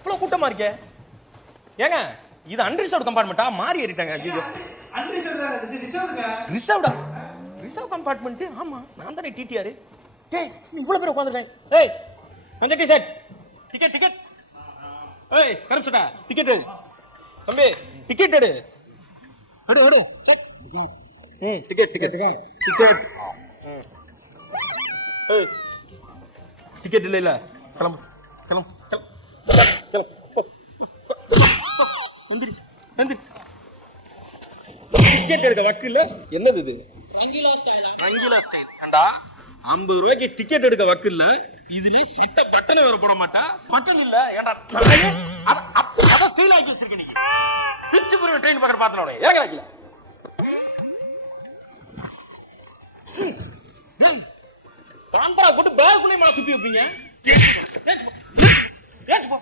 இவ்வளவு கூட்டமா இருக்கே. ஏங்க இது அன்ரிசர்வ் கம்பார்ட்மெண்டா? மாறி ஏறிட்டாங்க. ஐயோ ரிசர்வ் கம்பார்ட்மெண்ட். ஆமா நான் தானே டிடிஆர். டேய் இவ்வளவு பேர் உட்கார்ந்துட்டேன். ஏய் மஞ்ச டி-ஷர்ட் டிக்கெட் டிக்கெட். ஏய் கருப்சடா டிக்கெட் தம்பி டிக்கெட் எடு எடு எடு செட். Ticket ticket ticket. ஏய் டிக்கெட் இல்ல கிளம்பு கிளம்பு கிளம்பு வந்துரு வந்துரு. டிக்கெட் எடுக்க வக்கு இல்ல. என்னது இது? ரங்கீலா ஸ்டைல். ரங்கீலா ஸ்டைல் ஏண்டா 50 ரூபாய்க்கு டிக்கெட் எடுக்க வக்கு இல்ல. இதுல சீட்ட பட்டனை வேற போட மாட்டா. பட்டன் இல்ல ஏண்டா அத ஸ்டைல் ஆக்கி வச்சிருக்க நீ. பிச்சு புரிய ட்ரெயின் பக்கற பாத்தனோட ஏங்க ஆக்கல. பாம்பரா போட்டு பேக்குள்ளே மேல குப்பி வைப்பீங்க. ஏச்சு போ